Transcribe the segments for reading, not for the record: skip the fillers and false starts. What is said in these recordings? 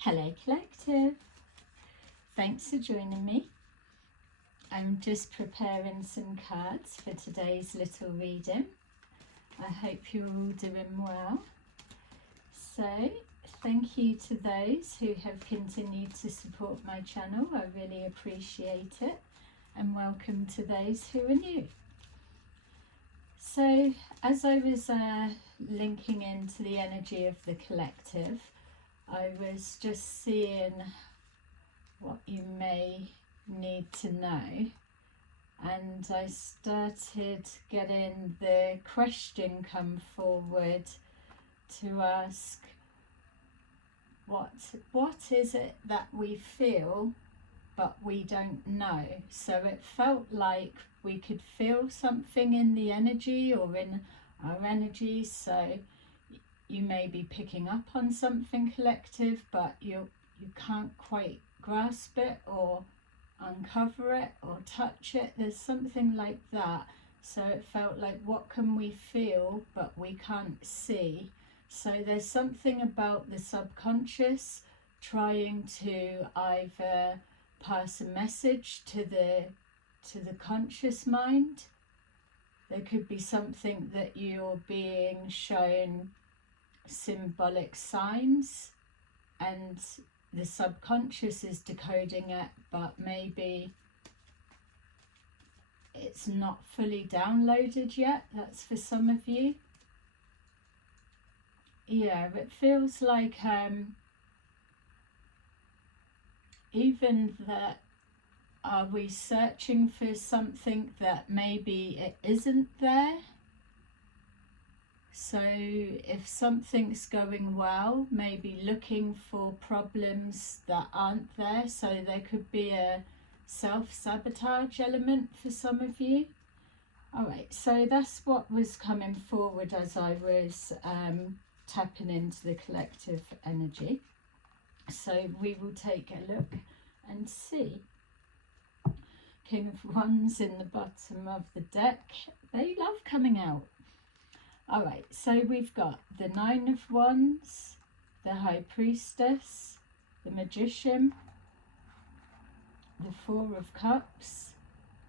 Hello Collective, thanks for joining me. I'm just preparing some cards for today's little reading. I hope you're all doing well. So thank you to those who have continued to support my channel. I really appreciate it, and welcome to those who are new. So as I was linking into the energy of the collective, I was just seeing what you may need to know, and I started getting the question come forward to ask, what is it that we feel but we don't know? So it felt like we could feel something in the energy or in our energy. So you may be picking up on something, collective, but you can't quite grasp it or uncover it or touch it. There's something like that. So it felt like, what can we feel but we can't see? So there's something about the subconscious trying to either pass a message to the conscious mind. There could be something that you're being shown symbolic signs and the subconscious is decoding it, but maybe it's not fully downloaded yet. That's for some of you. Yeah, it feels like even that, are we searching for something that maybe it isn't there? So if something's going well, maybe looking for problems that aren't there. So there could be a self-sabotage element for some of you. All right, so that's what was coming forward as I was tapping into the collective energy. So we will take a look and see. King of Wands in the bottom of the deck. They love coming out. All right, so we've got the Nine of Wands, the High Priestess, the Magician, the Four of Cups,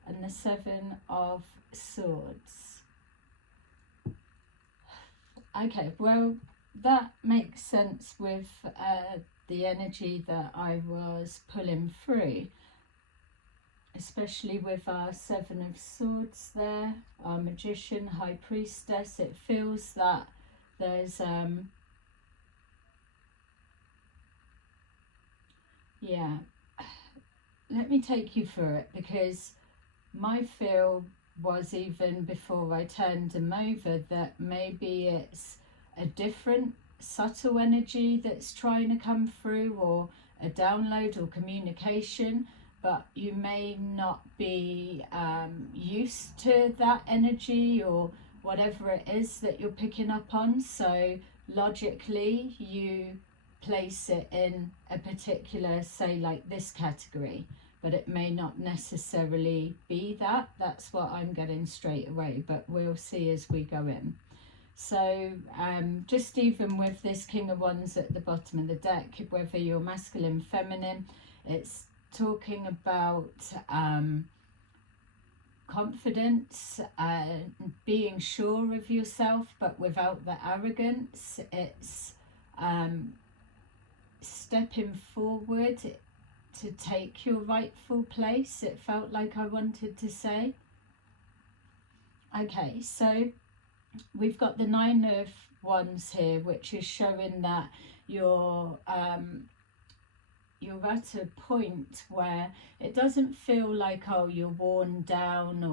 and the Seven of Swords. Okay, well, that makes sense with the energy that I was pulling through, especially with our Seven of Swords there, our Magician, High Priestess. It feels that there's yeah, let me take you through it, because my feel was, even before I turned them over, that maybe it's a different subtle energy that's trying to come through, or a download or communication, but you may not be used to that energy or whatever it is that you're picking up on. So logically you place it in a particular, say like this category, but it may not necessarily be that. That's what I'm getting straight away, but we'll see as we go in. So just even with this King of Wands at the bottom of the deck, whether you're masculine, feminine, it's talking about confidence, being sure of yourself but without the arrogance. It's stepping forward to take your rightful place, it felt like I wanted to say. Okay, so we've got the Nine of Wands here, which is showing that you're at a point where it doesn't feel like, oh, you're worn down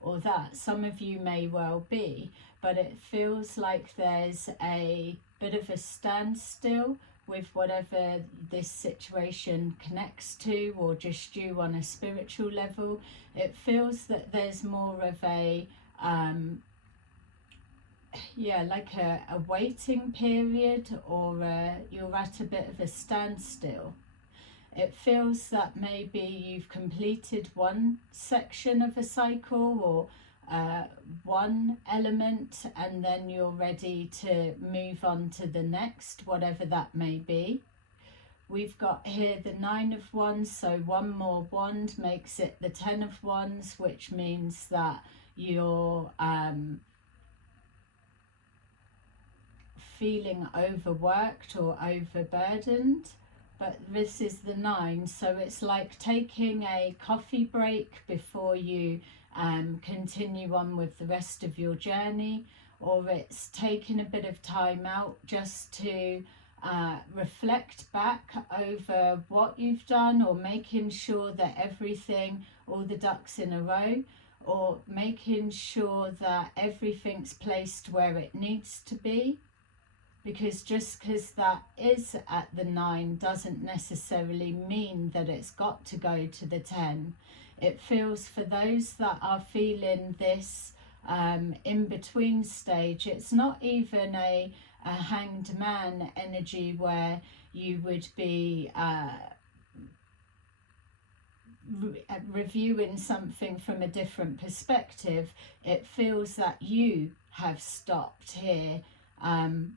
or that. Some of you may well be, but it feels like there's a bit of a standstill with whatever this situation connects to, or just you on a spiritual level. It feels that there's more of a like a waiting period, or you're at a bit of a standstill. It feels that maybe you've completed one section of a cycle, or one element, and then you're ready to move on to the next, whatever that may be. we've got here the 9 of Wands, so one more wand makes it the 10 of Wands, which means that you're feeling overworked or overburdened. But this is the 9, so it's like taking a coffee break before you continue on with the rest of your journey, or it's taking a bit of time out just to reflect back over what you've done, or making sure that everything, all the ducks in a row, or making sure that everything's placed where it needs to be. Because just because that is at the 9 doesn't necessarily mean that it's got to go to the 10. It feels, for those that are feeling this in-between stage, it's not even a hanged man energy where you would be reviewing something from a different perspective. It feels that you have stopped here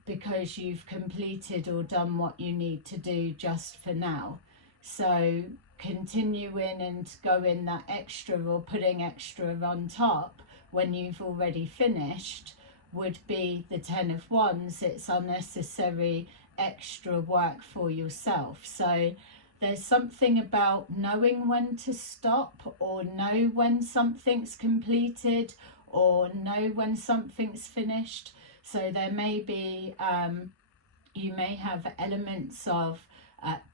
because you've completed or done what you need to do just for now. So continuing and going that extra, or putting extra on top when you've already finished, would be the 10 of Wands. It's unnecessary extra work for yourself. So there's something about knowing when to stop, or know when something's completed, or know when something's finished. So there may be, you may have elements of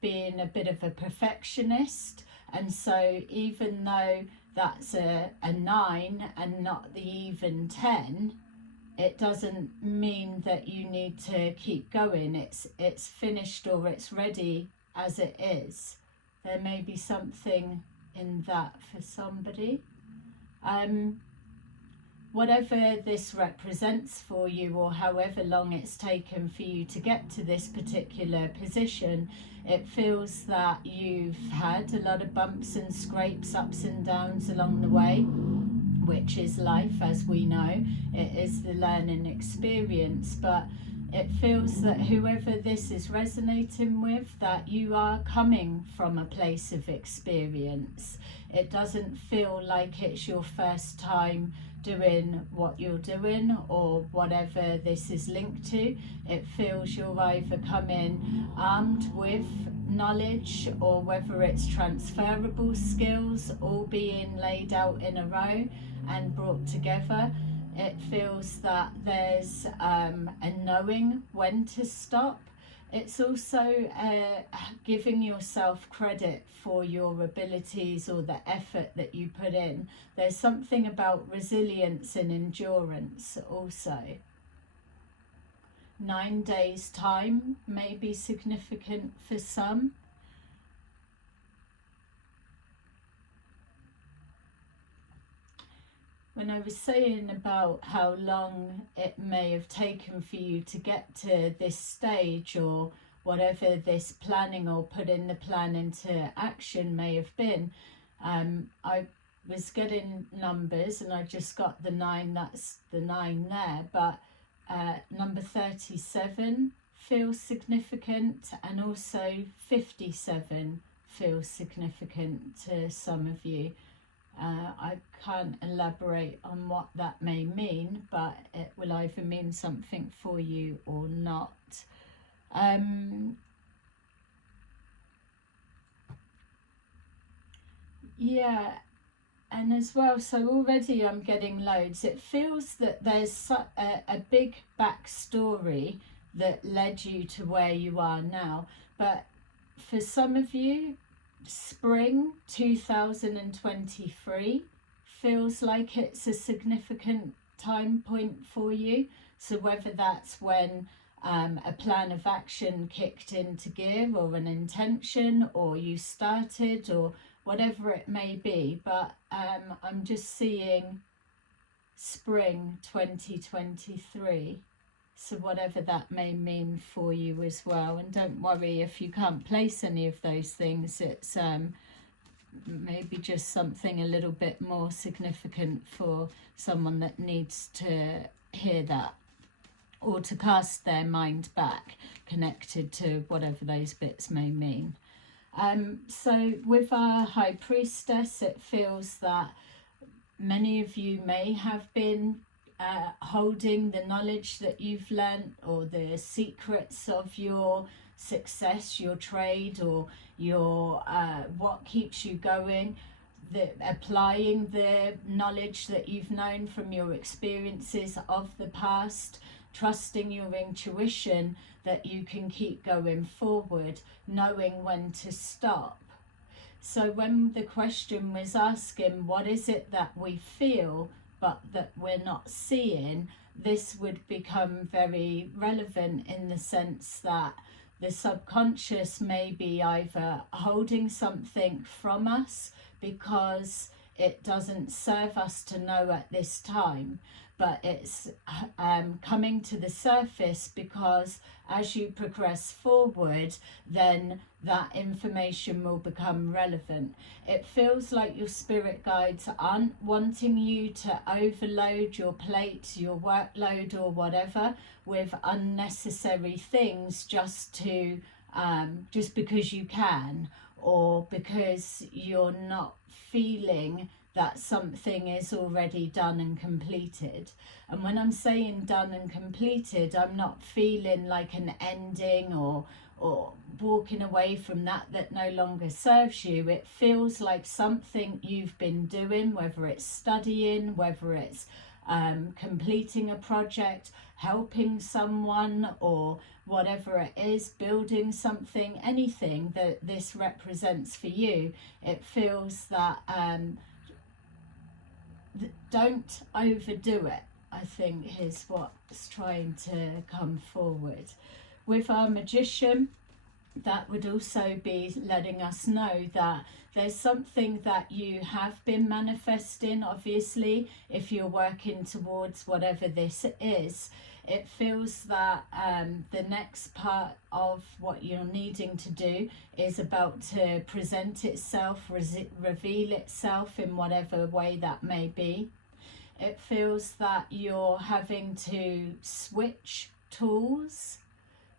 being a bit of a perfectionist. And so even though that's a 9 and not the even 10, it doesn't mean that you need to keep going. It's finished, or it's ready as it is. There may be something in that for somebody. Whatever this represents for you, or however long it's taken for you to get to this particular position, it feels that you've had a lot of bumps and scrapes, ups and downs along the way, which is life, as we know. It is the learning experience. But it feels that whoever this is resonating with, that you are coming from a place of experience. It doesn't feel like it's your first time doing what you're doing, or whatever this is linked to. It feels you're either coming armed with knowledge, or whether it's transferable skills all being laid out in a row and brought together. It feels that there's a knowing when to stop. It's also giving yourself credit for your abilities, or the effort that you put in. There's something about resilience and endurance also. 9 days' time may be significant for some. When I was saying about how long it may have taken for you to get to this stage, or whatever this planning or putting the plan into action may have been, I was getting numbers, and I just got the 9, that's the 9 there, but number 37 feels significant, and also 57 feels significant to some of you. I can't elaborate on what that may mean, but it will either mean something for you or not. Yeah, and as well, so already I'm getting loads. It feels that there's a big backstory that led you to where you are now. But for some of you, spring 2023 feels like it's a significant time point for you. So whether that's when a plan of action kicked into gear, or an intention, or you started, or whatever it may be, but I'm just seeing spring 2023. So whatever that may mean for you as well. And don't worry if you can't place any of those things. It's maybe just something a little bit more significant for someone that needs to hear that, or to cast their mind back, connected to whatever those bits may mean. So with our High Priestess, it feels that many of you may have been holding the knowledge that you've learnt, or the secrets of your success, your trade, or your what keeps you going, applying the knowledge that you've known from your experiences of the past, trusting your intuition that you can keep going forward, knowing when to stop. So when the question was asking, what is it that we feel but that we're not seeing, this would become very relevant, in the sense that the subconscious may be either holding something from us because it doesn't serve us to know at this time, but it's coming to the surface because as you progress forward, then that information will become relevant. It feels like your spirit guides aren't wanting you to overload your plate, your workload, or whatever with unnecessary things just to just because you can, or because you're not feeling that something is already done and completed. And when I'm saying done and completed, I'm not feeling like an ending or walking away from that no longer serves you. It feels like something you've been doing, whether it's studying, whether it's completing a project, helping someone, or whatever it is, building something, anything that this represents for you. It feels that don't overdo it, I think, is what's trying to come forward. With our Magician, that would also be letting us know that there's something that you have been manifesting. Obviously, if you're working towards whatever this is, it feels that the next part of what you're needing to do is about to present itself, reveal itself in whatever way that may be. It feels that you're having to switch tools.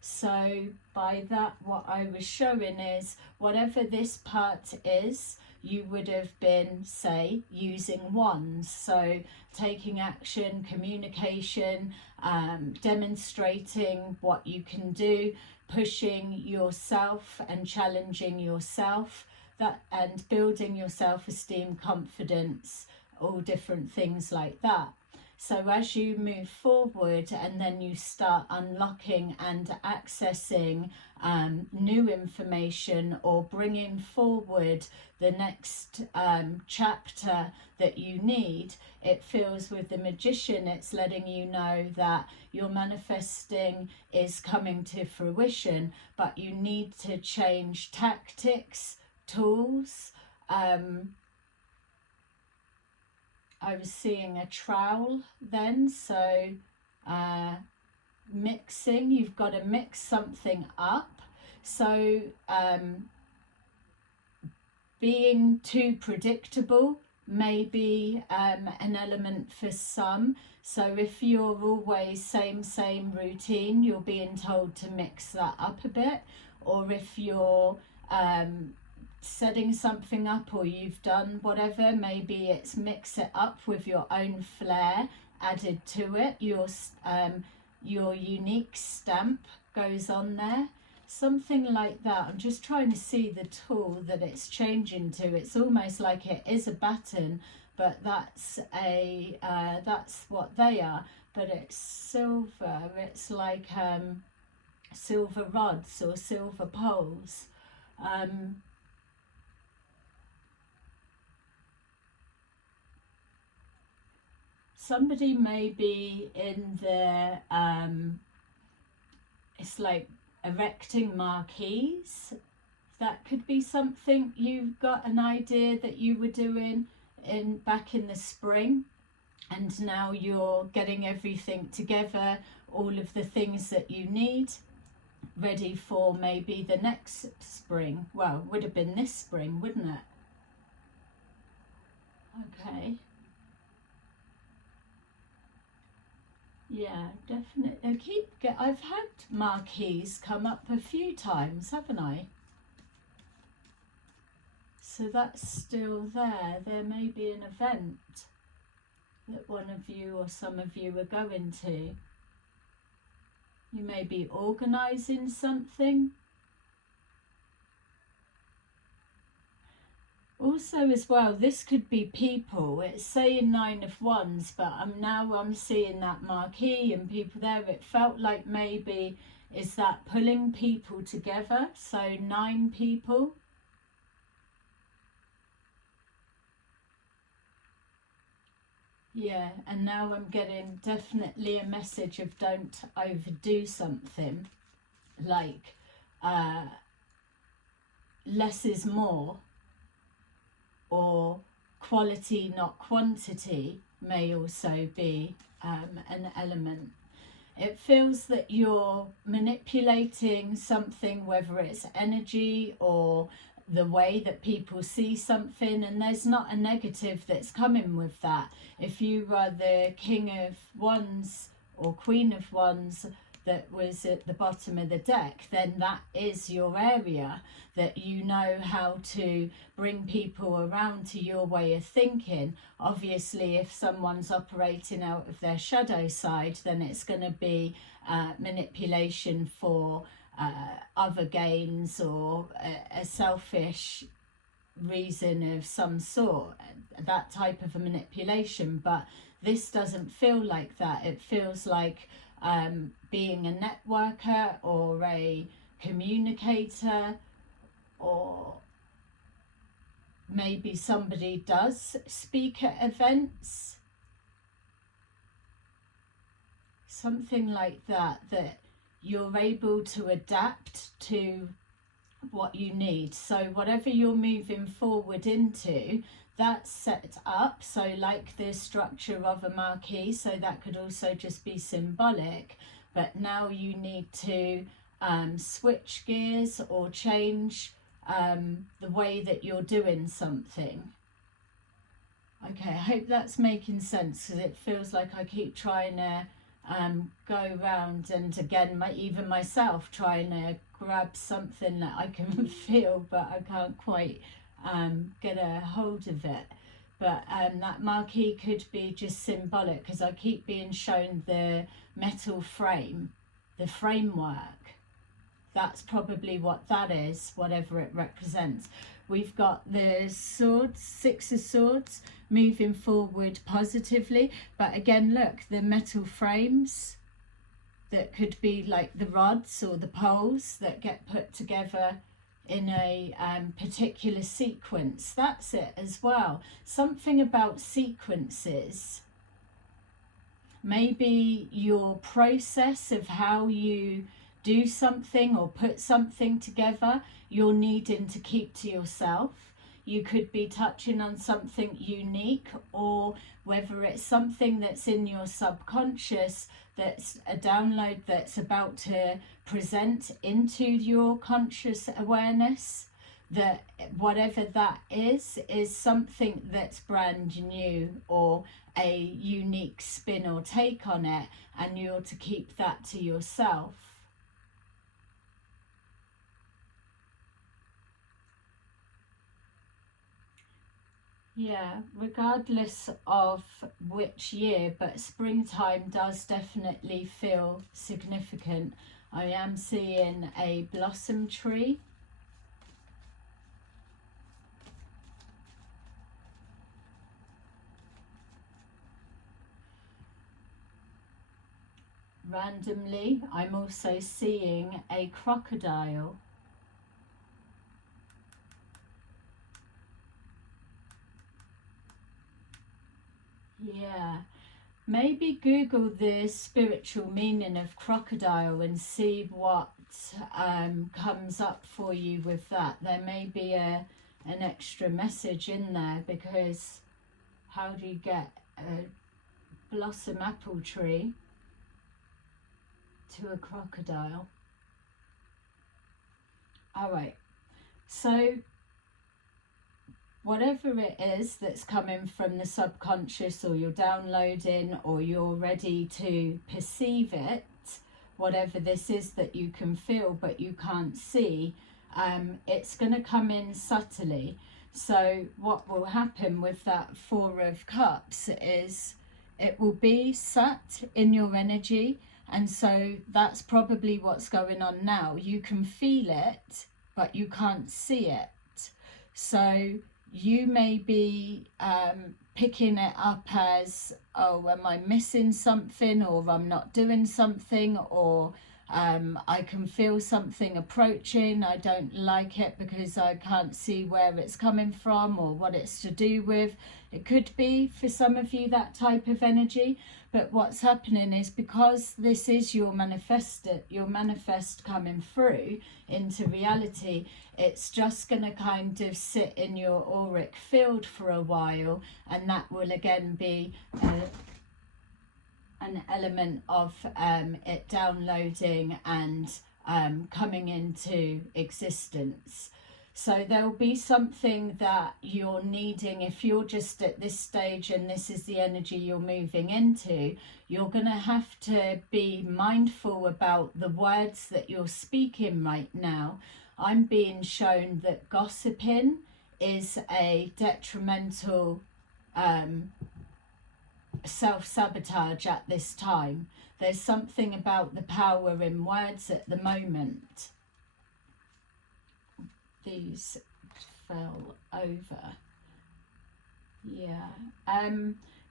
So by that, what I was showing is whatever this part is, you would have been, say, using wands. So taking action, communication, demonstrating what you can do, pushing yourself and challenging yourself, that, and building your self-esteem, confidence, all different things like that. So as you move forward and then you start unlocking and accessing new information, or bringing forward the next chapter that you need, it feels with the Magician, it's letting you know that your manifesting is coming to fruition, but you need to change tactics, tools. I was seeing a trowel then, so mixing, you've got to mix something up. So being too predictable may be an element for some. So if you're always same routine, you're being told to mix that up a bit. Or if you're setting something up, or you've done whatever, maybe it's mix it up with your own flair added to it. Your unique stamp goes on there, something like that. I'm just trying to see the tool that it's changing to. It's almost like it is a baton, but that's what they are, but it's silver. It's like silver rods or silver poles. Somebody may be in the it's like erecting marquees. That could be something you've got an idea that you were doing back in the spring, and now you're getting everything together, all of the things that you need, ready for maybe the next spring. Well, would have been this spring, wouldn't it? Okay. Yeah, definitely. I've had marquees come up a few times, haven't I? So that's still there. There may be an event that one of you or some of you are going to. You may be organising something. Also as well, this could be people. It's saying 9 of Wands, but I'm seeing that marquee and people there. It felt like maybe is that pulling people together. So 9 people. Yeah, and now I'm getting definitely a message of don't overdo something. Like less is more, or quality not quantity may also be an element. It feels that you're manipulating something, whether it's energy or the way that people see something, and there's not a negative that's coming with that. If you are the King of Wands or Queen of Wands that was at the bottom of the deck, then that is your area, that you know how to bring people around to your way of thinking. Obviously, if someone's operating out of their shadow side, then it's going to be manipulation for other gains or a selfish reason of some sort, that type of a manipulation. But this doesn't feel like that. It feels like being a networker or a communicator, or maybe somebody does speak at events, something like that, that you're able to adapt to what you need. So whatever you're moving forward into, that's set up. So like the structure of a marquee, so that could also just be symbolic, but now you need to switch gears or change the way that you're doing something. Okay, I hope that's making sense, because it feels like I keep trying to go around, and again, even myself trying to grab something that I can feel, but I can't quite get a hold of it. But that marquee could be just symbolic, because I keep being shown the metal frame, the framework. That's probably what that is, whatever it represents. We've got the swords, 6 of swords, moving forward positively. But again, look, the metal frames that could be like the rods or the poles that get put together in a particular sequence. That's it as well. Something about sequences. Maybe your process of how you do something or put something together, you're needing to keep to yourself. You could be touching on something unique, or whether it's something that's in your subconscious, that's a download that's about to present into your conscious awareness, that whatever that is something that's brand new or a unique spin or take on it, and you're to keep that to yourself. Yeah, regardless of which year, but springtime does definitely feel significant. I am seeing a blossom tree. Randomly, I'm also seeing a crocodile. Yeah, maybe Google the spiritual meaning of crocodile and see what comes up for you with that. There may be an extra message in there, because how do you get a blossom apple tree to a crocodile? All right, so whatever it is that's coming from the subconscious, or you're downloading, or you're ready to perceive it, whatever this is that you can feel but you can't see, it's going to come in subtly. So what will happen with that Four of Cups is it will be sat in your energy, and so that's probably what's going on now. You can feel it but you can't see it. So you may be picking it up as, oh, am I missing something, or I'm not doing something, or I can feel something approaching, I don't like it because I can't see where it's coming from or what it's to do with. It could be for some of you that type of energy, but what's happening is, because this is your manifest coming through into reality, it's just going to kind of sit in your auric field for a while, and that will again be an element of it downloading and coming into existence. So there'll be something that you're needing. If you're just at this stage and this is the energy you're moving into, you're going to have to be mindful about the words that you're speaking right now. I'm being shown that gossiping is a detrimental self-sabotage at this time. There's something about the power in words at the moment. These fell over. Yeah.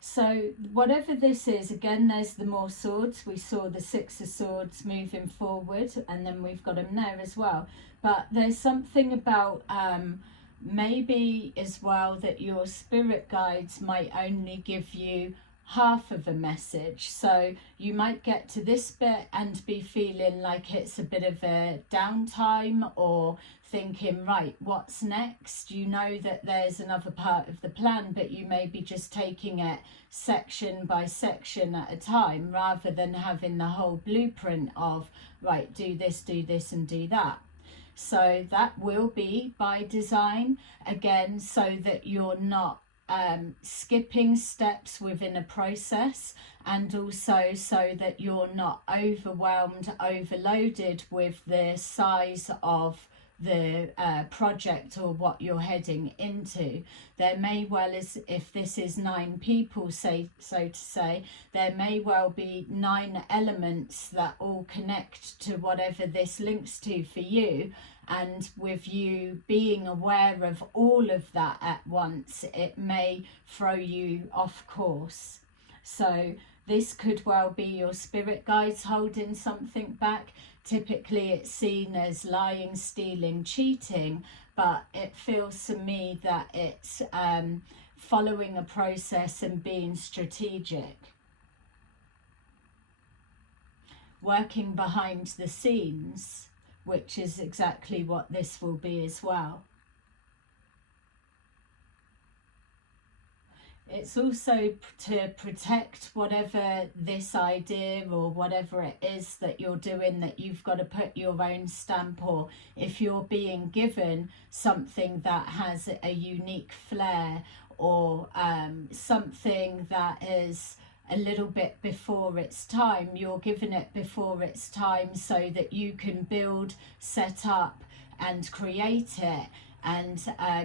So whatever this is, again, there's the more swords. We saw the Six of Swords moving forward, and then we've got them there as well. But there's something about maybe as well that your spirit guides might only give you half of a message. So you might get to this bit and be feeling like it's a bit of a downtime, or thinking, right, what's next? You know that there's another part of the plan, but you may be just taking it section by section at a time, rather than having the whole blueprint of, right, do this and do that. So that will be by design, again, so that you're not skipping steps within a process, and also so that you're not overwhelmed, overloaded with the size of the project or what you're heading into. There may well, as if this is 9 people, so to say, there may well be 9 elements that all connect to whatever this links to for you. And with you being aware of all of that at once, it may throw you off course. So this could well be your spirit guides holding something back. Typically it's seen as lying, stealing, cheating, but it feels to me that it's following a process and being strategic. Working behind the scenes, which is exactly what this will be as well. It's also to protect whatever this idea or whatever it is that you're doing, that you've got to put your own stamp, or if you're being given something that has a unique flair, or something that is a little bit before its time, you're giving it before its time so that you can build, set up and create it, and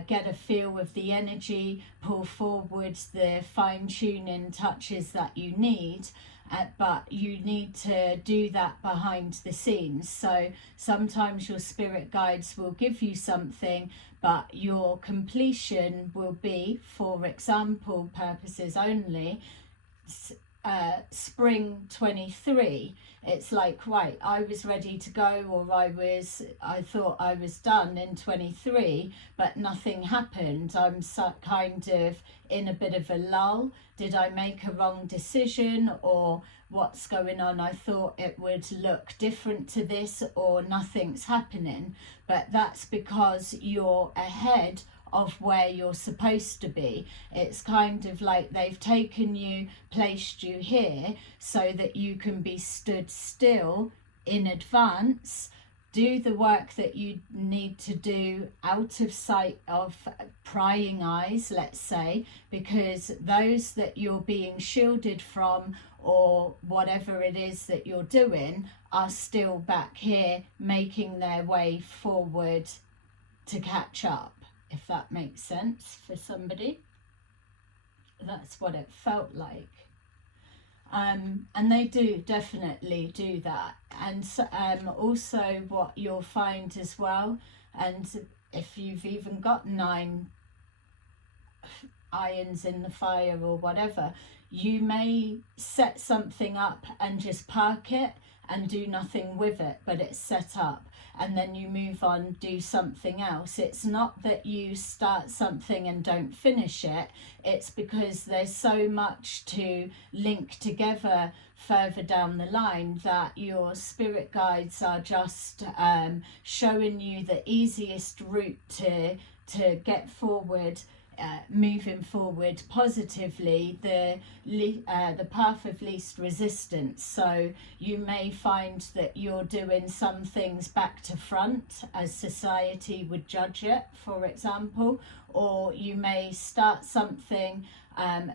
get a feel of the energy, pull forward the fine-tuning touches that you need, but you need to do that behind the scenes. So sometimes your spirit guides will give you something, but your completion will be, for example purposes only, spring 23. It's like, right, I was ready to go, or I thought I was done in 23, but nothing happened. I'm kind of in a bit of a lull. Did I make a wrong decision, or what's going on? I thought it would look different to this, or nothing's happening. But that's because you're ahead of where you're supposed to be. It's kind of like they've taken you, placed you here so that you can be stood still in advance, do the work that you need to do out of sight of prying eyes, let's say, because those that you're being shielded from, or whatever it is that you're doing, are still back here making their way forward to catch up, if that makes sense for somebody. That's what it felt like. And they do definitely do that. And also what you'll find as well, and if you've even got 9 irons in the fire or whatever, you may set something up and just park it and do nothing with it, but it's set up, and then you move on, do something else. It's not that you start something and don't finish it, it's because there's so much to link together further down the line that your spirit guides are just showing you the easiest route to get forward, moving forward positively, the path of least resistance. So you may find that you're doing some things back to front as society would judge it, for example, or you may start something,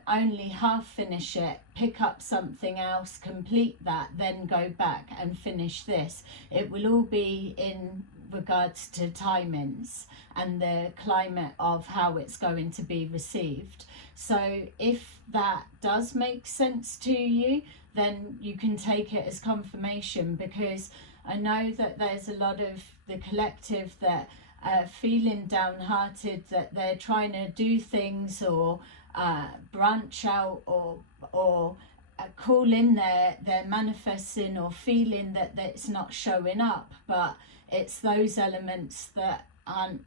only half finish it, pick up something else, complete that, then go back and finish this. It will all be in regards to timings and the climate of how it's going to be received. So if that does make sense to you, then you can take it as confirmation, because I know that there's a lot of the collective that are feeling downhearted, that they're trying to do things or branch out or call in their manifesting, or feeling that it's not showing up, but it's those elements that aren't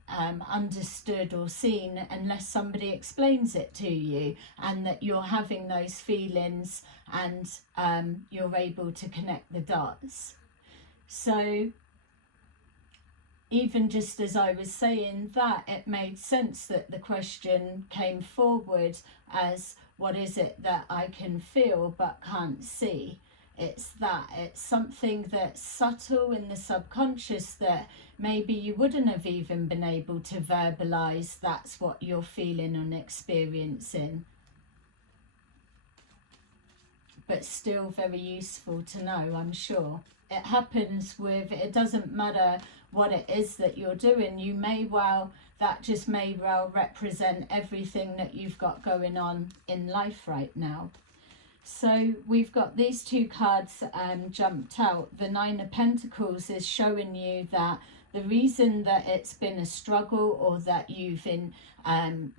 understood or seen unless somebody explains it to you, and that you're having those feelings and you're able to connect the dots. So even just as I was saying that, it made sense that the question came forward as, what is it that I can feel but can't see? It's something that's subtle in the subconscious that maybe you wouldn't have even been able to verbalize. That's what you're feeling and experiencing. But still very useful to know, I'm sure. It happens with, it doesn't matter what it is that you're doing. You may well, that just may well represent everything that you've got going on in life right now. So we've got these 2 cards jumped out. The 9 of Pentacles is showing you that the reason that it's been a struggle, or that you've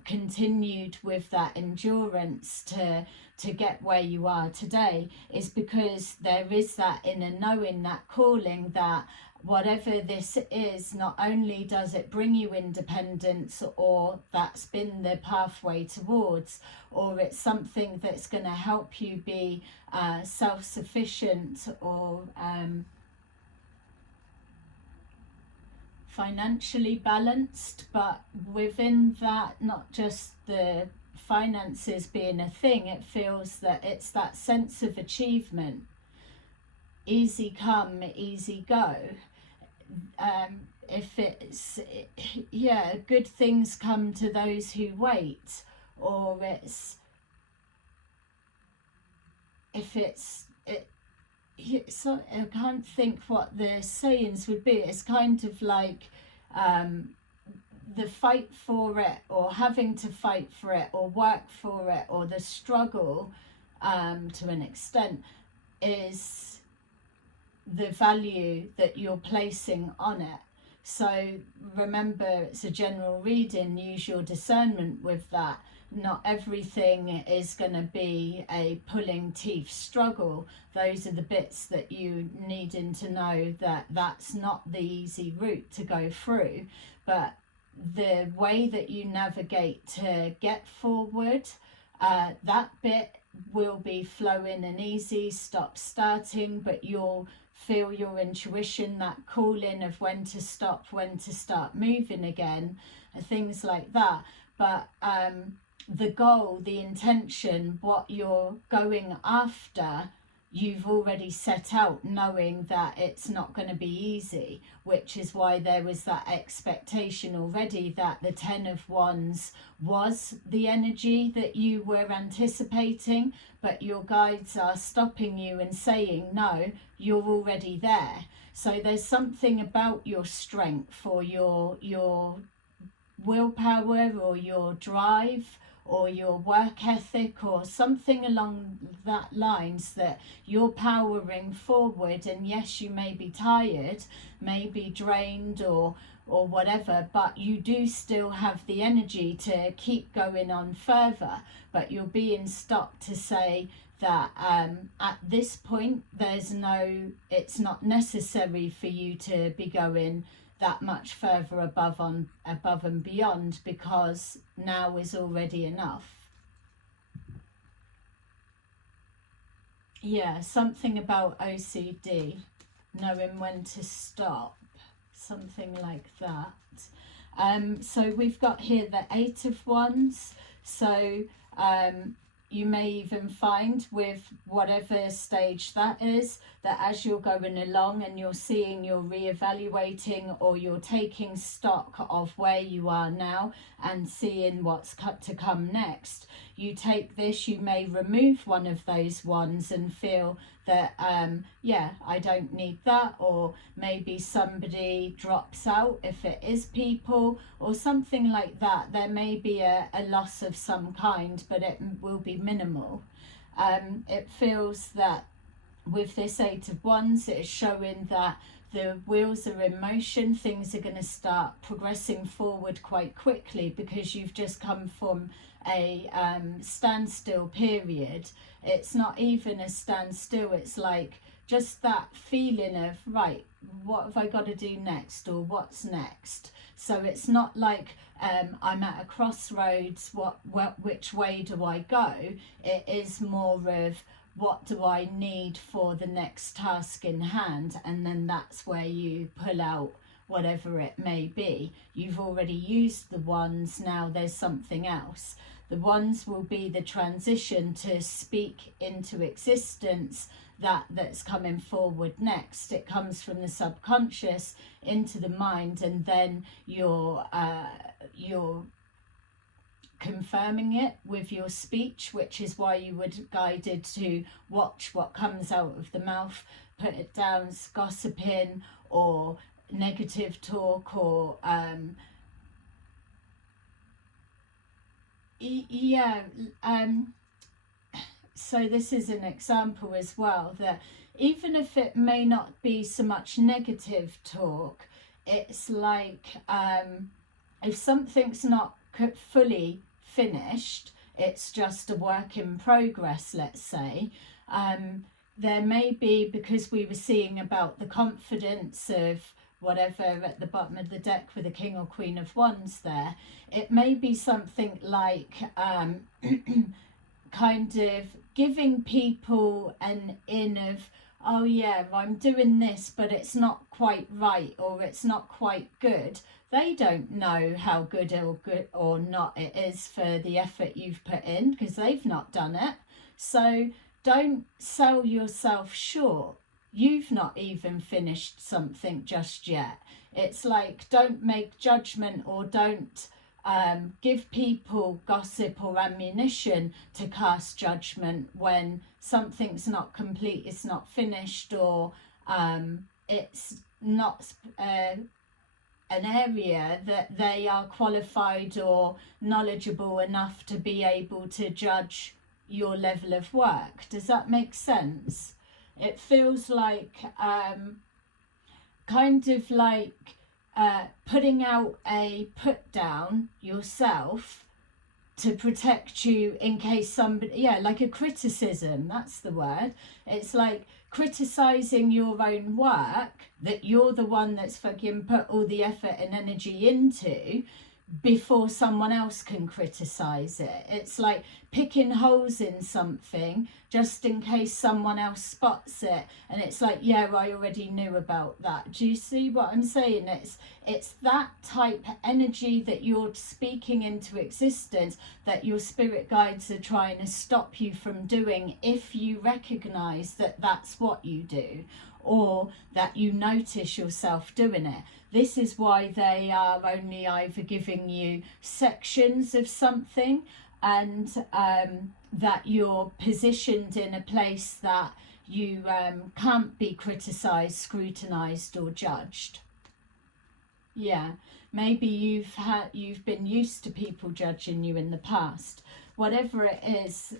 continued with that endurance to get where you are today, is because there is that inner knowing, that calling, that whatever this is, not only does it bring you independence, or that's been the pathway towards, or it's something that's going to help you be self-sufficient, or financially balanced, but within that, not just the finances being a thing, it feels that it's that sense of achievement. Easy come, easy go. If it's, yeah, good things come to those who wait, or it's, if it's, so I can't think what the sayings would be. It's kind of like the fight for it, or having to fight for it, or work for it, or the struggle to an extent is the value that you're placing on it. So remember, it's a general reading, use your discernment with that. Not everything is going to be a pulling teeth struggle. Those are the bits that you needing to know, that that's not the easy route to go through, but the way that you navigate to get forward, that bit will be flowing and easy, stop starting, but you'll feel your intuition, that calling of when to stop, when to start moving again, things like that. But the goal, the intention, what you're going after, you've already set out knowing that it's not going to be easy, which is why there was that expectation already that the 10 of Wands was the energy that you were anticipating, but your guides are stopping you and saying, no, you're already there. So there's something about your strength or your willpower or your drive or your work ethic or something along that lines that you're powering forward. And yes, you may be tired, may be drained or whatever, but you do still have the energy to keep going on further. But you're being stopped to say that at this point it's not necessary for you to be going that much further above and beyond, because now is already enough. Yeah, something about OCD, knowing when to stop, something like that. So we've got here the 8 of Wands. So you may even find with whatever stage that is, that as you're going along and you're seeing, you're reevaluating or you're taking stock of where you are now and seeing what's to come next, you take this, you may remove one of those ones and feel that yeah, I don't need that, or maybe somebody drops out if it is people or something like that. There may be a loss of some kind, but it will be minimal. It feels that with this 8 of Wands, it's showing that the wheels are in motion. Things are going to start progressing forward quite quickly because you've just come from a standstill period. It's not even a standstill, it's like just that feeling of, right, what have I got to do next, or what's next? So it's not like I'm at a crossroads, which way do I go? It is more of, what do I need for the next task in hand? And then that's where you pull out whatever it may be. You've already used the wands, now there's something else. The wands will be the transition to speak into existence that's coming forward next. It comes from the subconscious into the mind, and then you're confirming it with your speech, which is why you were guided to watch what comes out of the mouth, put it down, gossiping or negative talk or so this is an example as well, that even if it may not be so much negative talk, it's like if something's not fully finished, it's just a work in progress, let's say, there may be, because we were seeing about the confidence of whatever at the bottom of the deck with the King or Queen of Wands there, it may be something like kind of giving people an in of, oh yeah, I'm doing this, but it's not quite right, or it's not quite good. They don't know how good or not it is for the effort you've put in, because they've not done it. So don't sell yourself short. You've not even finished something just yet. It's like, don't make judgment, or don't give people gossip or ammunition to cast judgment when something's not complete, it's not finished, or it's not an area that they are qualified or knowledgeable enough to be able to judge your level of work. Does that make sense? It feels like kind of like putting out a put down yourself to protect you in case somebody, yeah, like a criticism, that's the word. It's like criticizing your own work that you're the one that's fucking put all the effort and energy into, before someone else can criticize it. It's like picking holes in something just in case someone else spots it, and it's like, yeah, I already knew about that. Do you see what I'm saying? It's that type of energy that you're speaking into existence that your spirit guides are trying to stop you from doing, if you recognize that that's what you do, or that you notice yourself doing it. This is why they are only either giving you sections of something, and that you're positioned in a place that you can't be criticized, scrutinized, or judged. Yeah, maybe you've been used to people judging you in the past. Whatever it is,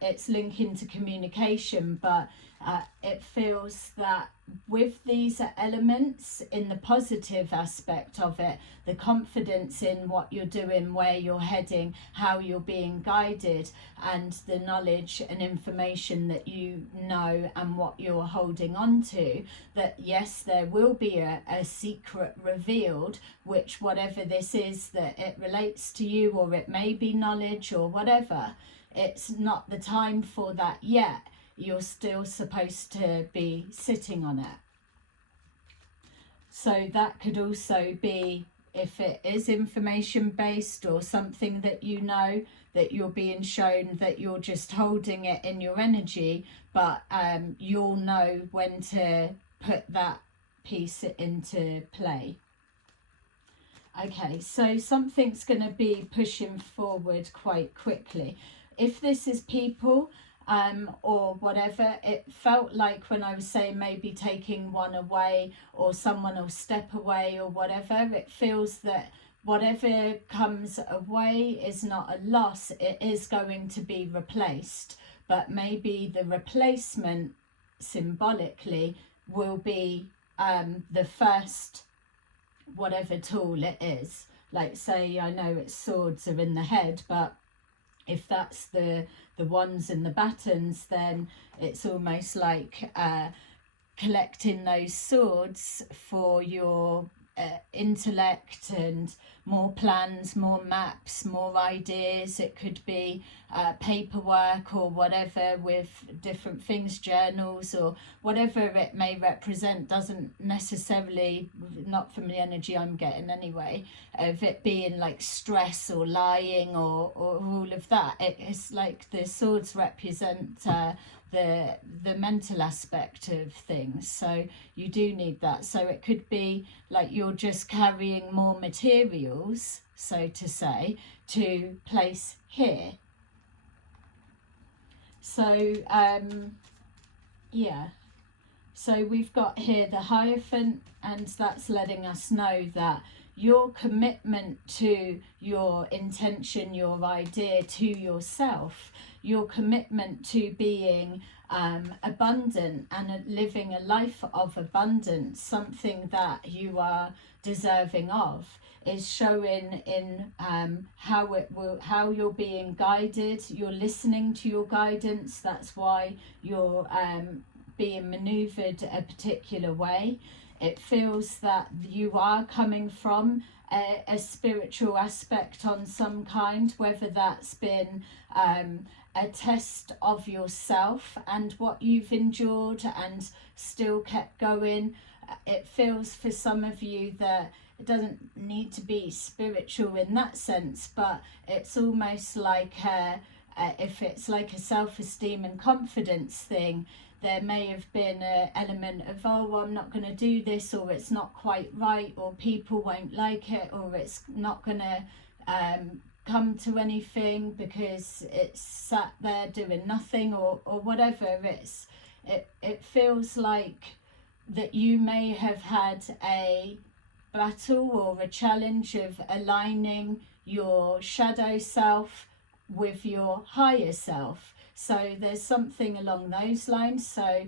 it's linking to communication, but it feels that with these elements, in the positive aspect of it, the confidence in what you're doing, where you're heading, how you're being guided, and the knowledge and information that you know and what you're holding on to, that yes, there will be a secret revealed, which whatever this is, that it relates to you, or it may be knowledge or whatever. It's not the time for that yet. You're still supposed to be sitting on it. So that could also be, if it is information based or something that you know, that you're being shown, that you're just holding it in your energy, but you'll know when to put that piece into play. Okay, so something's going to be pushing forward quite quickly. If this is people, or whatever, it felt like when I was saying maybe taking one away, or someone will step away or whatever, it feels that whatever comes away is not a loss, it is going to be replaced, but maybe the replacement symbolically will be the first whatever tool it is. Like, say, I know it's swords are in the head, but if that's the ones and the batons, then it's almost like collecting those swords for your intellect, and more plans, more maps, more ideas. It could be paperwork or whatever with different things, journals or whatever it may represent. Doesn't necessarily, not from the energy I'm getting anyway, of it being like stress or lying or all of that. It's like the swords represent the mental aspect of things, so you do need that. So it could be like you're just carrying more materials, so to say, to place here. So yeah, so we've got here the Hierophant, and that's letting us know that your commitment to your intention, your idea, to yourself, your commitment to being abundant and living a life of abundance, something that you are deserving of, is showing in how you're being guided. You're listening to your guidance. That's why you're being maneuvered a particular way. It feels that you are coming from a spiritual aspect on some kind, whether that's been a test of yourself and what you've endured and still kept going. It feels for some of you that it doesn't need to be spiritual in that sense, but it's almost like if it's like a self-esteem and confidence thing, there may have been an element of, oh, well, I'm not going to do this, or it's not quite right, or people won't like it, or it's not going to come to anything because it's sat there doing nothing, or whatever. It feels like that you may have had a battle or a challenge of aligning your shadow self with your higher self. So there's something along those lines. So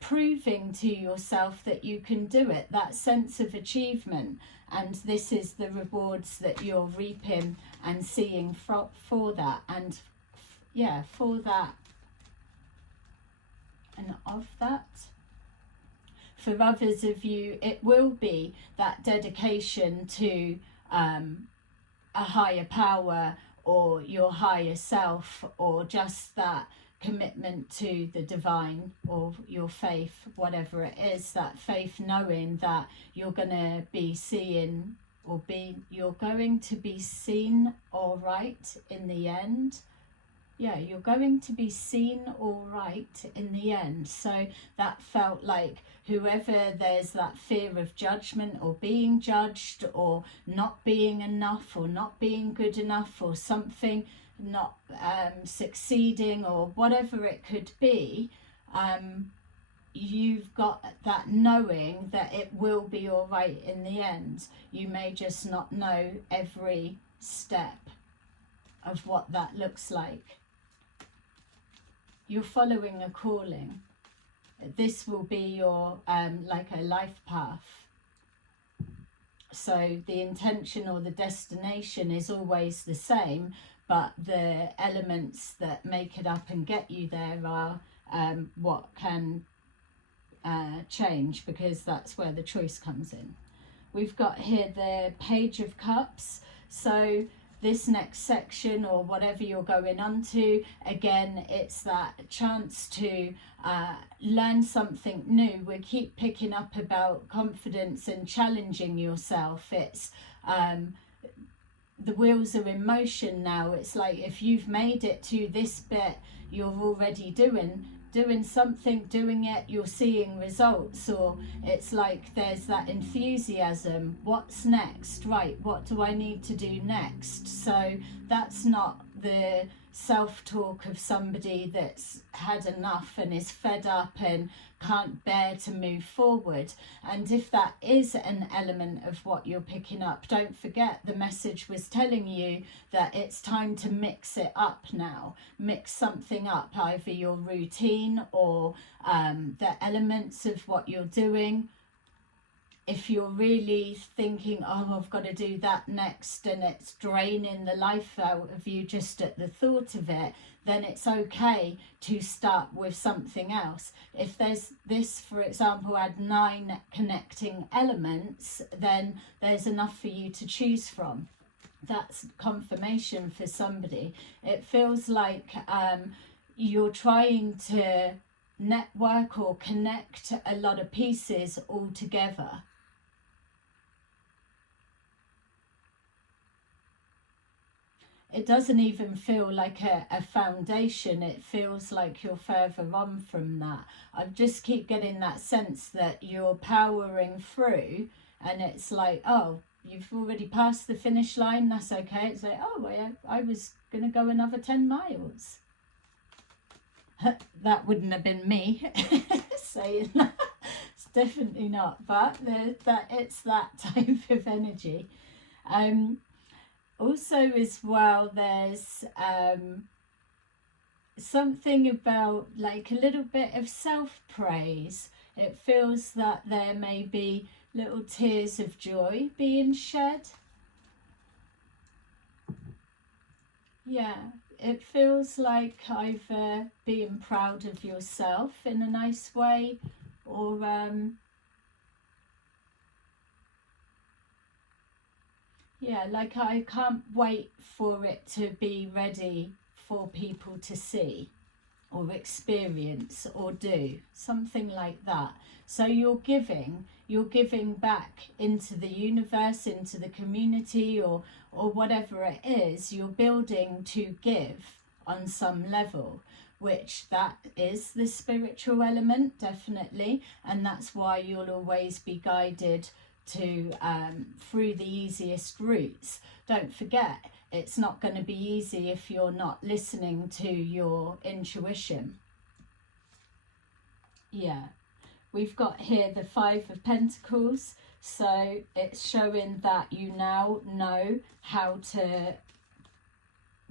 proving to yourself that you can do it, that sense of achievement, and this is the rewards that you're reaping and seeing for that, and yeah, for that and of that. For others of you, it will be that dedication to a higher power or your higher self, or just that commitment to the divine or your faith, whatever it is, that faith knowing that you're going to be seeing or you're going to be seen all right in the end. Yeah, you're going to be seen all right in the end. So that felt like whoever there's that fear of judgment or being judged or not being enough or not being good enough or something, not succeeding or whatever it could be, you've got that knowing that it will be all right in the end. You may just not know every step of what that looks like. You're following a calling. This will be your like a life path. So the intention or the destination is always the same, but the elements that make it up and get you there are what can change, because that's where the choice comes in. We've got here the Page of Cups. So this next section or whatever you're going on to, again, it's that chance to learn something new. We keep picking up about confidence and challenging yourself. It's the wheels are in motion now. It's like if you've made it to this bit, you're already doing something, doing it, you're seeing results, or it's like there's that enthusiasm. What's next? Right, what do I need to do next? So that's not the self-talk of somebody that's had enough and is fed up and can't bear to move forward. And if that is an element of what you're picking up, don't forget the message was telling you that it's time to mix it up now. Mix something up, either your routine or the elements of what you're doing. If you're really thinking, oh, I've got to do that next, and it's draining the life out of you just at the thought of it, then it's okay to start with something else. If there's this, for example, had 9 connecting elements, then there's enough for you to choose from. That's confirmation for somebody. It feels like you're trying to network or connect a lot of pieces all together. It doesn't even feel like a foundation. It feels like you're further on from that. I just keep getting that sense that you're powering through, and it's like, oh, you've already passed the finish line, that's okay. It's like, oh, I was going to go another 10 miles. That wouldn't have been me saying that. It's definitely not, but it's that type of energy. Also as well, there's something about like a little bit of self-praise. It feels that there may be little tears of joy being shed. Yeah, it feels like either being proud of yourself in a nice way, or yeah, like I can't wait for it to be ready for people to see or experience or do, something like that. So you're giving back into the universe, into the community, or whatever it is. You're building to give on some level, which that is the spiritual element, definitely, and that's why you'll always be guided to through the easiest routes. Don't forget, it's not going to be easy if you're not listening to your intuition. Yeah, we've got here the 5 of Pentacles, so it's showing that you now know how to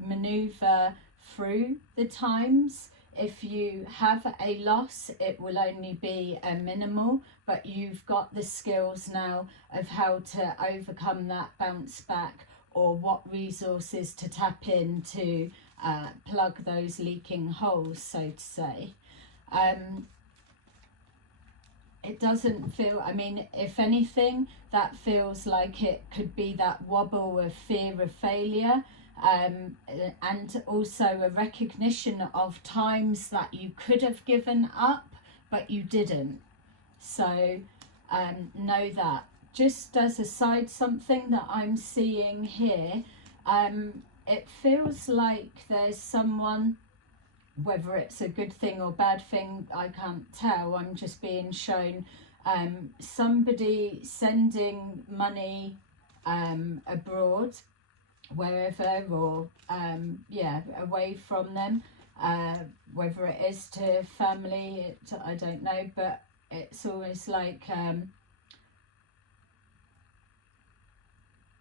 maneuver through the times. If you have a loss, it will only be a minimal, but you've got the skills now of how to overcome that, bounce back, or what resources to tap in to plug those leaking holes, so to say. it doesn't feel, I mean, if anything, that feels like it could be that wobble of fear of failure, and also a recognition of times that you could have given up but you didn't. So know that. Just as a side, something that I'm seeing here, it feels like there's someone, whether it's a good thing or bad thing, I can't tell, I'm just being shown somebody sending money abroad, wherever, or yeah, away from them, whether it is to family, I don't know, but it's always like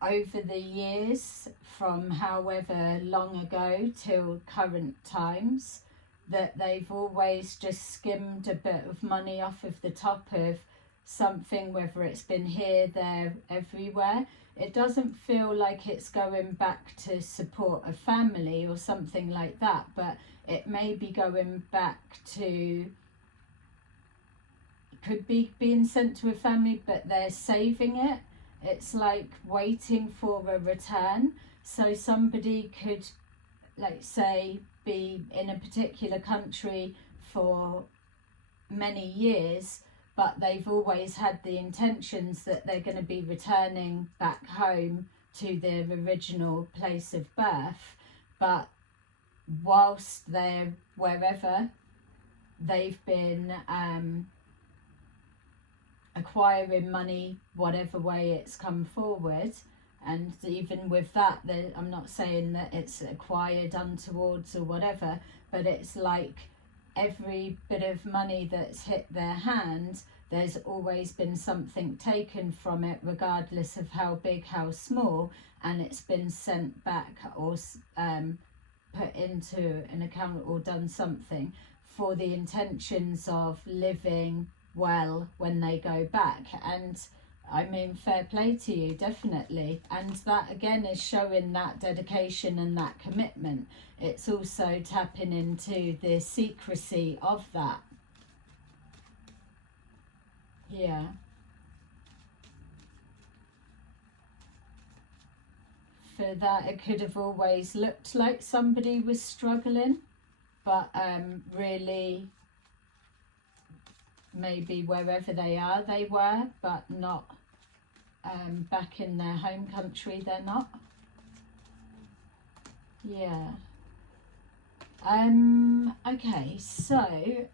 over the years, from however long ago till current times, that they've always just skimmed a bit of money off of the top of something, whether it's been here, there, everywhere. It doesn't feel like it's going back to support a family or something like that, but it may be going back to, could be being sent to a family, but they're saving it. It's like waiting for a return. So somebody could, like, say, be in a particular country for many years, but they've always had the intentions that they're going to be returning back home to their original place of birth. But whilst they're wherever, they've been acquiring money whatever way it's come forward. And even with that, I'm not saying that it's acquired untowards or whatever, but it's like every bit of money that's hit their hand, there's always been something taken from it, regardless of how big, how small, and it's been sent back or put into an account or done something for the intentions of living well when they go back. And I mean, fair play to you, definitely. And that again is showing that dedication and that commitment. It's also tapping into the secrecy of that. Yeah. For that, it could have always looked like somebody was struggling, but really, maybe wherever they are, they were, but not back in their home country, they're not. Yeah. Okay, so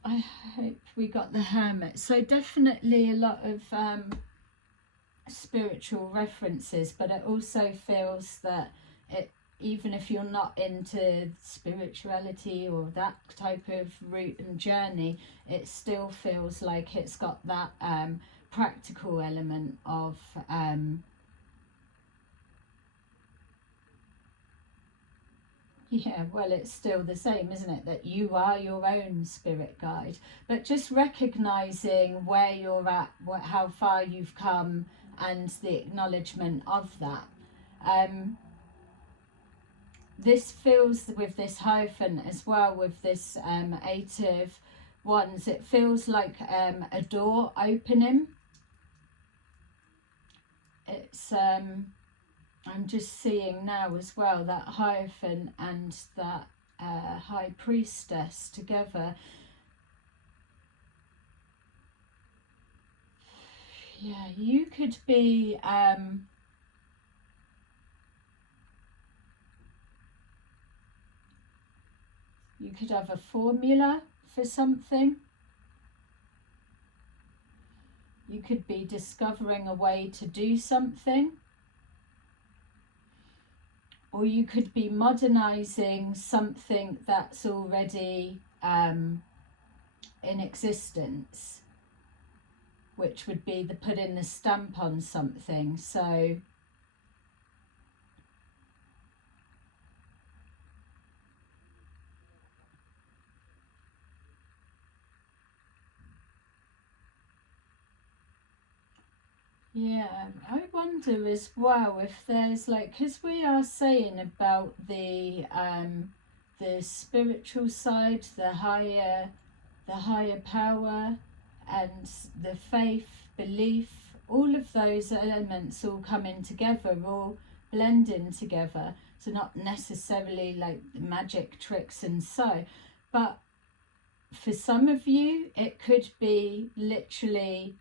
I hope we got the Hermit. So definitely a lot of spiritual references, but it also feels that it, even if you're not into spirituality or that type of route and journey, it still feels like it's got that practical element of yeah, well, it's still the same, isn't it, that you are your own spirit guide, but just recognizing where you're at, how far you've come, and the acknowledgement of that. This feels, with this Hierophant as well, with this Eight of Wands, it feels like a door opening. It's I'm just seeing now as well that Hierophant and that High Priestess together. Yeah, you could be you could have a formula for something. You could be discovering a way to do something. Or you could be modernizing something that's already in existence, which would be the putting the stamp on something. So yeah, I wonder as well if there's like, because we are saying about the spiritual side, the higher power, and the faith, belief, all of those elements all coming together, all blending together. So not necessarily like magic tricks and so, but for some of you it could be literally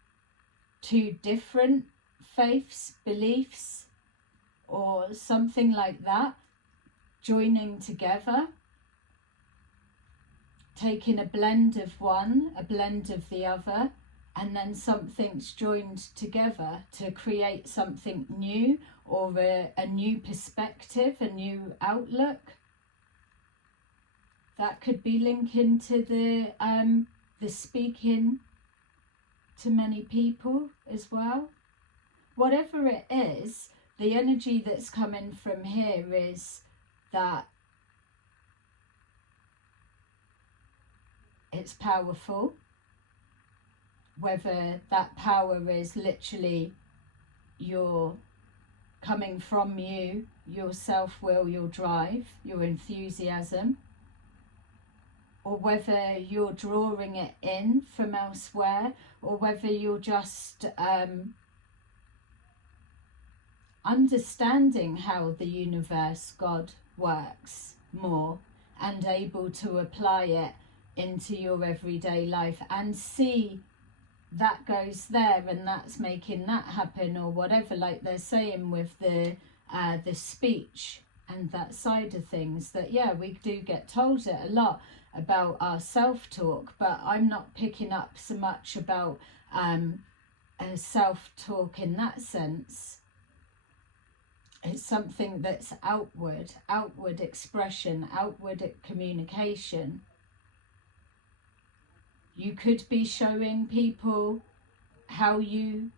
two different faiths, beliefs, or something like that joining together, taking a blend of one, a blend of the other, and then something's joined together to create something new, or a new perspective, a new outlook. That could be linking to the speaking to many people as well. Whatever it is, the energy that's coming from here is that it's powerful. Whether that power is literally coming from you, your self-will, your drive, your enthusiasm, or whether you're drawing it in from elsewhere, or whether you're just understanding how the universe, God, works more and able to apply it into your everyday life and see that goes there and that's making that happen, or whatever, like they're saying with the speech and that side of things, that yeah, we do get told it a lot about our self-talk, but I'm not picking up so much about self-talk in that sense. It's something that's outward expression, outward communication. You could be showing people how you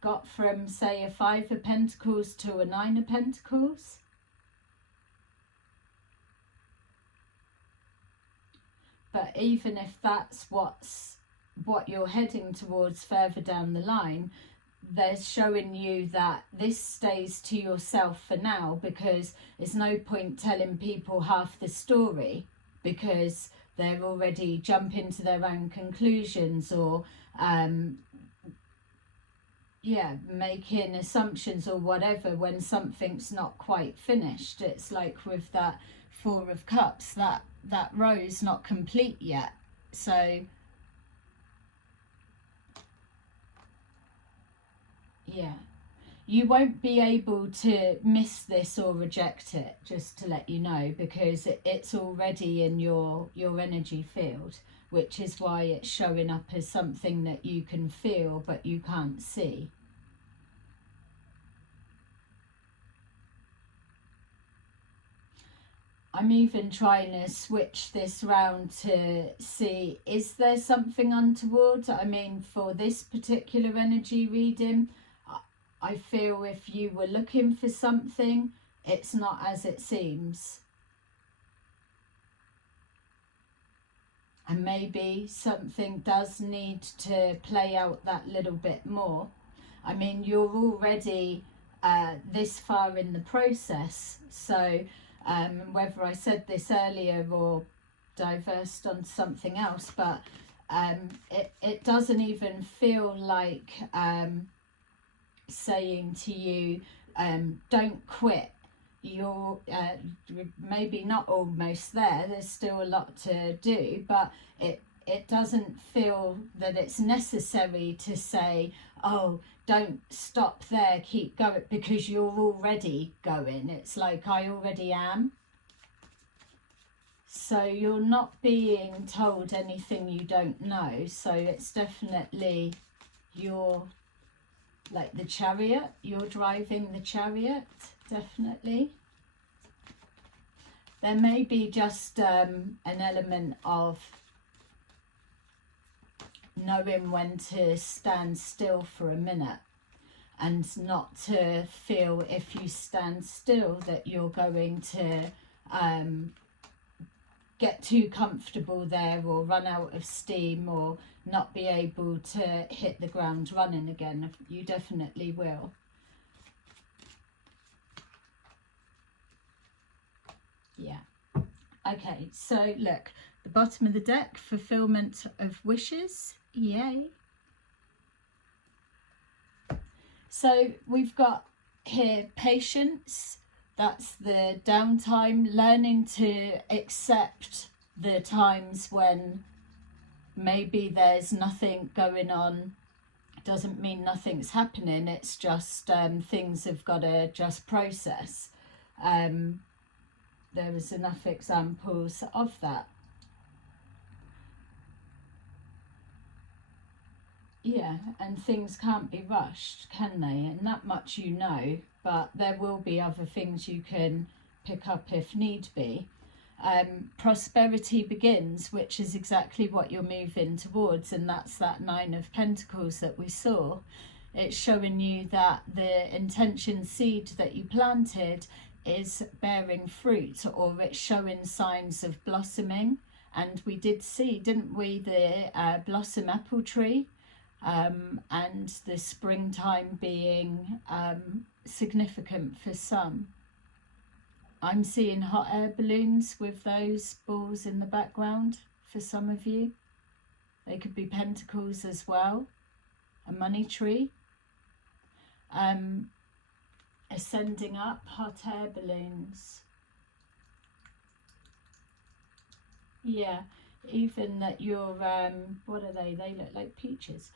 got from, say, a 5 of Pentacles to a 9 of Pentacles. But even if that's what you're heading towards further down the line, they're showing you that this stays to yourself for now, because there's no point telling people half the story, because they're already jumping to their own conclusions, or making assumptions or whatever when something's not quite finished. It's like with that 4 of Cups, that row's not complete yet. So yeah, you won't be able to miss this or reject it, just to let you know, because it's already in your energy field, which is why it's showing up as something that you can feel but you can't see. I'm even trying to switch this round to see, is there something untoward? I mean, for this particular energy reading, I feel if you were looking for something, it's not as it seems. And maybe something does need to play out that little bit more. I mean, you're already this far in the process. So whether I said this earlier or diversed on something else, but it doesn't even feel like saying to you, don't quit. You're maybe not almost there, there's still a lot to do, but it doesn't feel that it's necessary to say, oh, don't stop there, keep going, because you're already going. It's like, I already am. So you're not being told anything you don't know. So it's definitely you're like the Chariot, you're driving the Chariot, definitely. There may be just an element of knowing when to stand still for a minute, and not to feel if you stand still that you're going to get too comfortable there, or run out of steam, or not be able to hit the ground running again. You definitely will. Yeah. Okay, so look, The bottom of the deck, fulfillment of wishes. Yay. So we've got here patience. That's the downtime, learning to accept the times when maybe there's nothing going on. Doesn't mean nothing's happening, it's just things have got to just process. There was enough examples of that. Yeah, and things can't be rushed, can they? And that much you know, but there will be other things you can pick up if need be. Prosperity begins, which is exactly what you're moving towards, and that's that 9 of Pentacles that we saw. It's showing you that the intention seed that you planted is bearing fruit, or it's showing signs of blossoming. And we did see, didn't we, the blossom apple tree, and the springtime being significant for some. I'm seeing hot air balloons with those balls in the background for some of you. They could be pentacles as well. A money tree. Ascending up, hot air balloons. Yeah, even that you're, what are they? They look like peaches.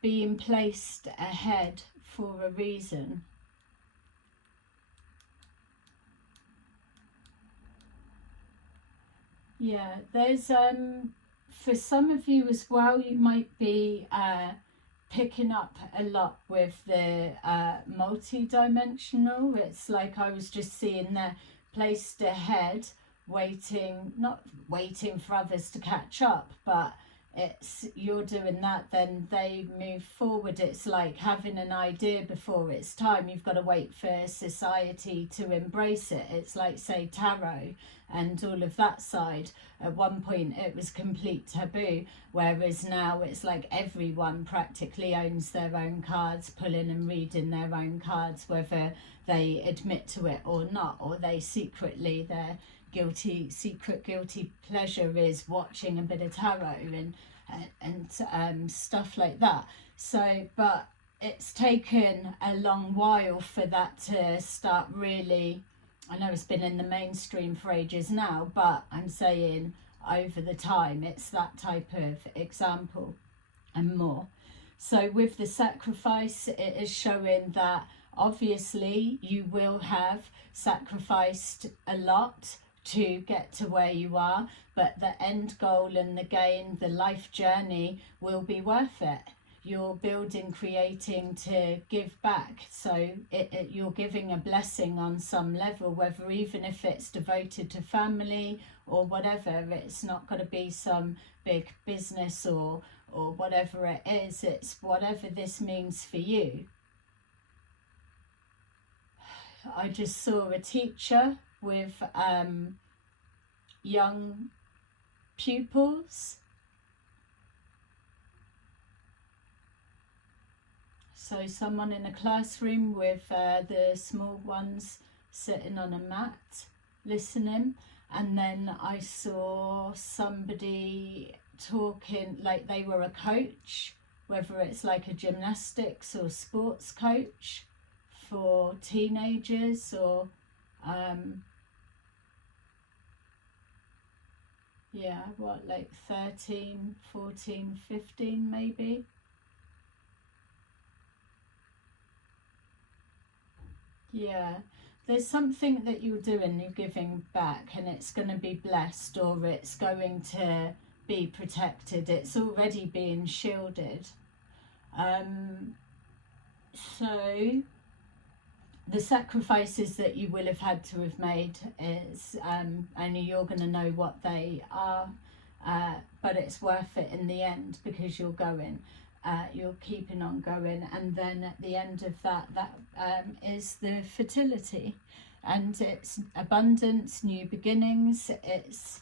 Being placed ahead for a reason. Yeah, there's for some of you as well, you might be picking up a lot with the multi-dimensional. It's like I was just seeing there, placed ahead, waiting, not waiting for others to catch up, but it's you're doing that, then they move forward. It's like having an idea before it's time. You've got to wait for society to embrace it. It's like, say, tarot and all of that side. At one point it was complete taboo, whereas now it's like everyone practically owns their own cards, pulling and reading their own cards, whether they admit to it or not, or they secretly, their secret guilty pleasure is watching a bit of tarot and stuff like that. So, but it's taken a long while for that to start really. I know it's been in the mainstream for ages now, but I'm saying over the time it's that type of example and more. So with the sacrifice, it is showing that obviously you will have sacrificed a lot to get to where you are, but the end goal and the gain, the life journey will be worth it. You're building, creating to give back, so you're giving a blessing on some level, whether even if it's devoted to family or whatever. It's not going to be some big business or whatever it is. It's whatever this means for you. I just saw a teacher with young pupils. So someone in a classroom with the small ones sitting on a mat listening, and then I saw somebody talking like they were a coach, whether it's like a gymnastics or sports coach for teenagers, or yeah, what, like 13, 14, 15 maybe. Yeah, there's something that you're doing, you're giving back, and it's going to be blessed, or it's going to be protected. It's already being shielded. So the sacrifices that you will have had to have made is only you're going to know what they are, but it's worth it in the end, because you're going. You're keeping on going, and then at the end of that is the fertility, and it's abundance, new beginnings. It's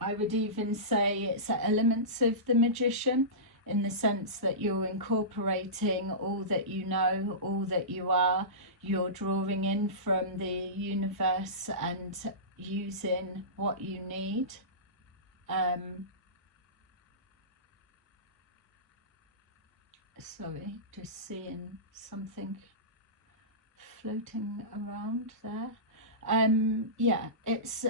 I would even say it's elements of the magician. in the sense that you're incorporating all that you know, all that you are. You're drawing in from the universe and using what you need. Sorry, just seeing something floating around there. Yeah, it's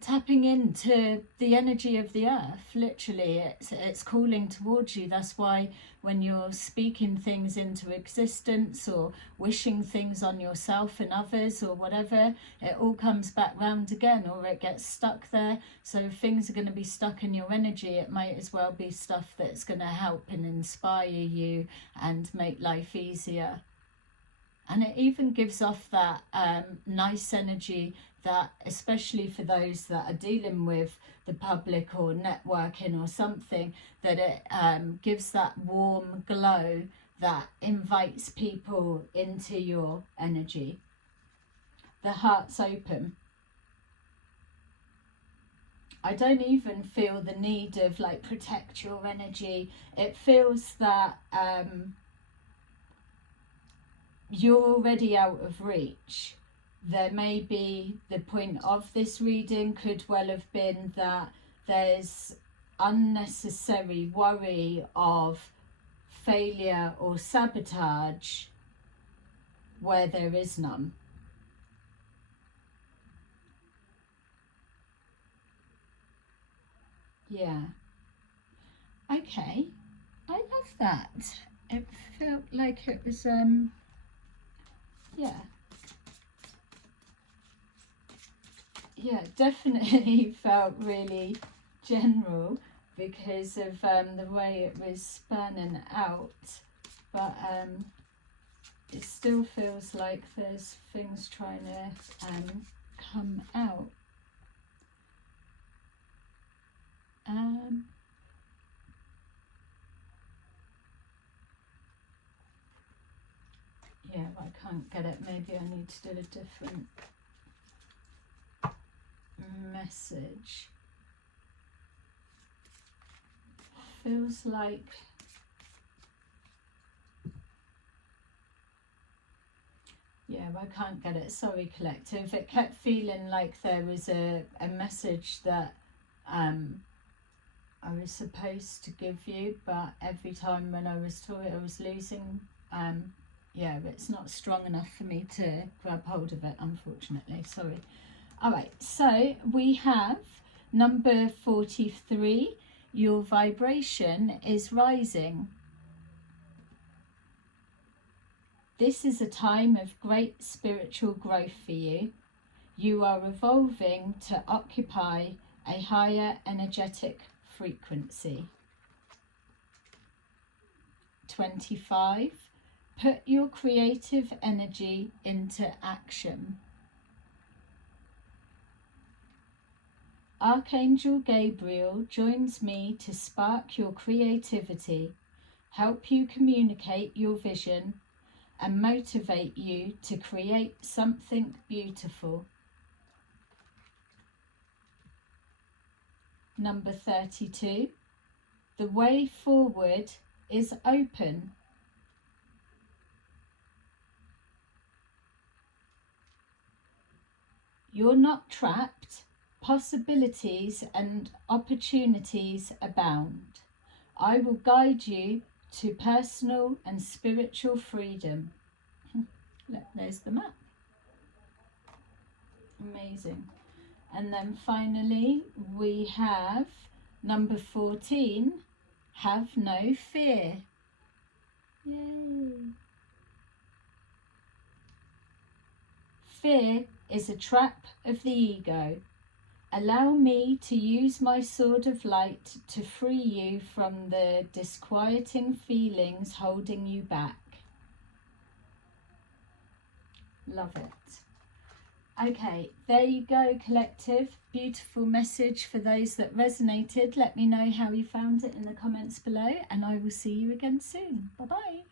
tapping into the energy of the earth. Literally, it's calling towards you. That's why when you're speaking things into existence or wishing things on yourself and others or whatever, it all comes back round again, or it gets stuck there. So if things are going to be stuck in your energy, it might as well be stuff that's going to help and inspire you and make life easier. And it even gives off that nice energy that, especially for those that are dealing with the public or networking or something, that it gives that warm glow that invites people into your energy. The heart's open. I don't even feel the need of like protect your energy. It feels that you're already out of reach. There may be, the point of this reading could well have been that there's unnecessary worry of failure or sabotage where there is none. Yeah. Okay. I love that. It felt like it was yeah, definitely felt really general because of the way it was spanning out, but it still feels like there's things trying to come out. Yeah, I can't get it. Maybe I need to do a different message. Feels like yeah, I can't get it. Sorry, collective. It kept feeling like there was a message that I was supposed to give you, but every time when I was taught it, I was losing yeah, it's not strong enough for me to grab hold of it, unfortunately. Sorry. All right, so we have number 43. Your vibration is rising. This is a time of great spiritual growth for you. You are evolving to occupy a higher energetic frequency. 25. Put your creative energy into action. Archangel Gabriel joins me to spark your creativity, help you communicate your vision, and motivate you to create something beautiful. Number 32. The way forward is open. You're not trapped. Possibilities and opportunities abound. I will guide you to personal and spiritual freedom. There's the map. Amazing. And then finally we have number 14. Have no fear. Yay. Fear is a trap of the ego. Allow me to use my sword of light to free you from the disquieting feelings holding you back. Love it. Okay, there you go, collective. Beautiful message for those that resonated. Let me know how you found it in the comments below, and I will see you again soon. Bye-bye.